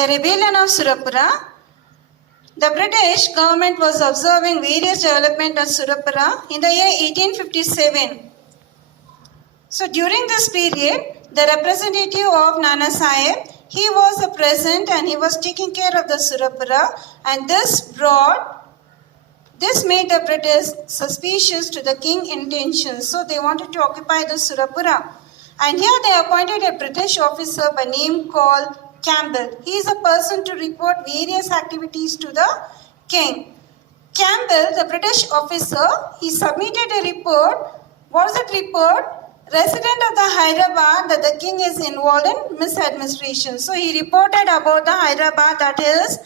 The rebellion of Surapura. The British government was observing various developments at Surapura in the year 1857. So during this period, the representative of Nana Sahib, he was present and he was taking care of the Surapura, and this made the British suspicious to the king intentions. So they wanted to occupy the Surapura. And here they appointed a British officer by name called Campbell. He is a person to report various activities to the king. Campbell, the British officer, he submitted a report. What was that report? Resident of the Hyderabad that the king is involved in misadministration. So he reported about the Hyderabad that is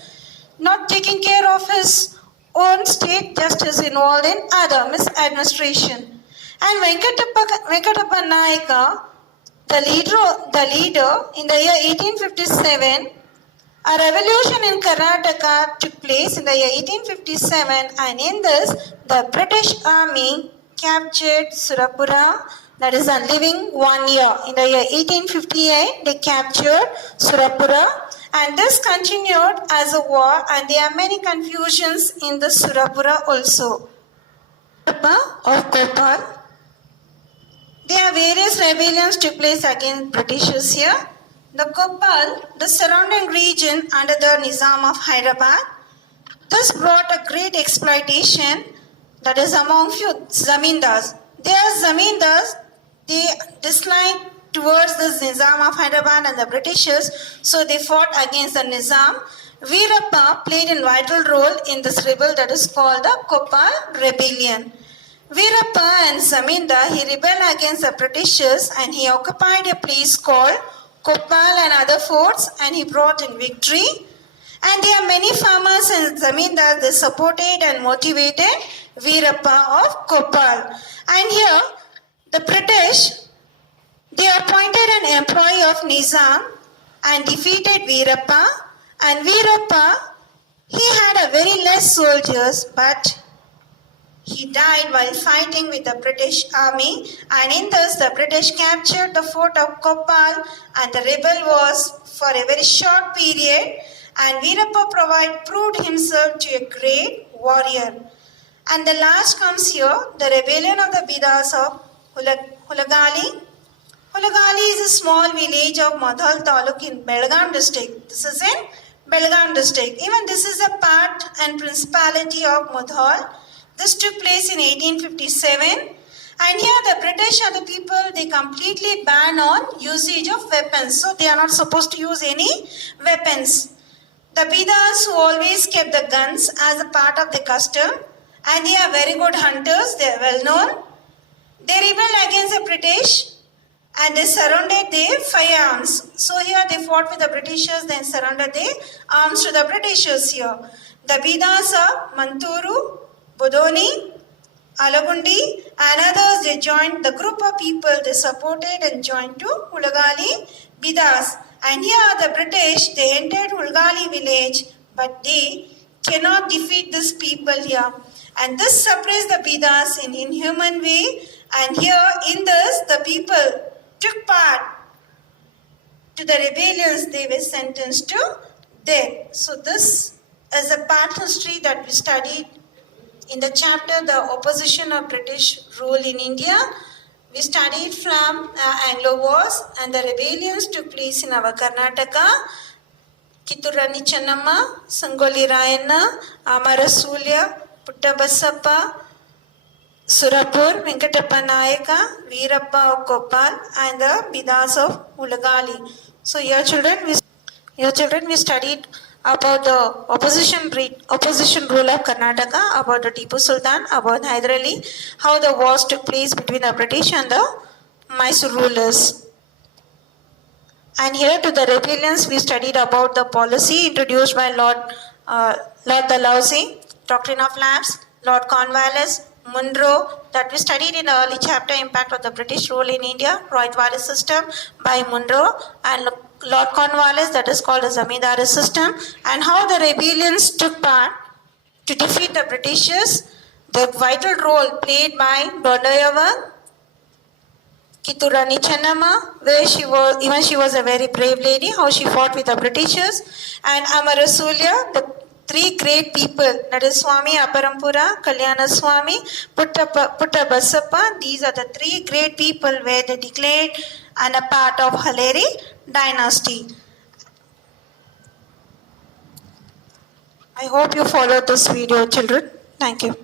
not taking care of his own state, just is involved in other misadministration. And Venkatappa Nayaka, the leader in the year 1857, a revolution in Karnataka took place in the year 1857, and in this, the British army captured Surapura, that is living 1 year. In the year 1858, they captured Surapura, and this continued as a war, and there are many confusions in the Surapura also. Of Kopal. There are various rebellions took place against Britishers here. The Kopal, the surrounding region under the Nizam of Hyderabad, this brought a great exploitation, that is among few zamindars. Their zamindars, they disliked towards the Nizam of Hyderabad and the Britishers, so they fought against the Nizam. Veerappa played a vital role in this rebel that is called the Kopal Rebellion. Veerappa and Zamindar, he rebelled against the Britishers and he occupied a place called Kopal and other forts, and he brought in victory. And there are many farmers and Zamindar, they supported and motivated Veerappa of Kopal. And here, the British, they appointed an employee of Nizam and defeated Veerappa. And Veerappa, he had a very less soldiers, but he died while fighting with the British army, and in this the British captured the fort of Kopal, and the rebel was for a very short period, and Veerappa proved himself to a great warrior. And the last comes here, the rebellion of the Bidas of Hulagali. Hulagali is a small village of Madhal Taluk in Belgaum district. This is in Belgaum district. Even this is a part and principality of Madhal. This took place in 1857, and here the British and the people, they completely ban on usage of weapons. So they are not supposed to use any weapons. The Bidas, who always kept the guns as a part of the custom, and they are very good hunters, they are well known. They rebelled against the British and they surrounded their firearms. So here they fought with the Britishers, then surrendered their arms to the Britishers here. The Bidas are Manturu, Bodoni, Alagundi, and others, they joined the group of people, they supported and joined to Hulagali Bidas. And here the British, they entered Hulagali village, but they cannot defeat these people here. And this suppressed the Bidas in inhuman way. And here in this, the people took part to the rebellions, they were sentenced to death. So this is a part history that we studied in the chapter, the opposition of British rule in India. We studied from Anglo Wars, and the rebellions took place in our Karnataka. Kittur Rani Channamma, Sangoli Rayanna, Amarasulya, Puttabasappa, Surapur, Venkatappa Nayaka, Veerappa of Kopal, and the Bidas of Hulagali. So your children, we studied about the opposition rule of Karnataka, about the Tipu Sultan, about Hyder Ali, how the wars took place between the British and the Mysore rulers. And here to the rebellions, we studied about the policy introduced by Lord Dalhousie, Doctrine of Lapse, Lord Cornwallis, Munro, that we studied in the early chapter, Impact of the British Rule in India, Rohitwala system by Munro, and Lord Cornwallis, that is called the Zamindari system, and how the rebellions took part to defeat the Britishers, the vital role played by Dondayavar, Kitturani Chennamma, where she was a very brave lady, how she fought with the Britishers, and Amarasulya, the three great people, that is Swami Aparampura, Kalyana Swami, Putta Basappa. These are the three great people where they declared and a part of Haleri dynasty. I hope you followed this video, children. Thank you.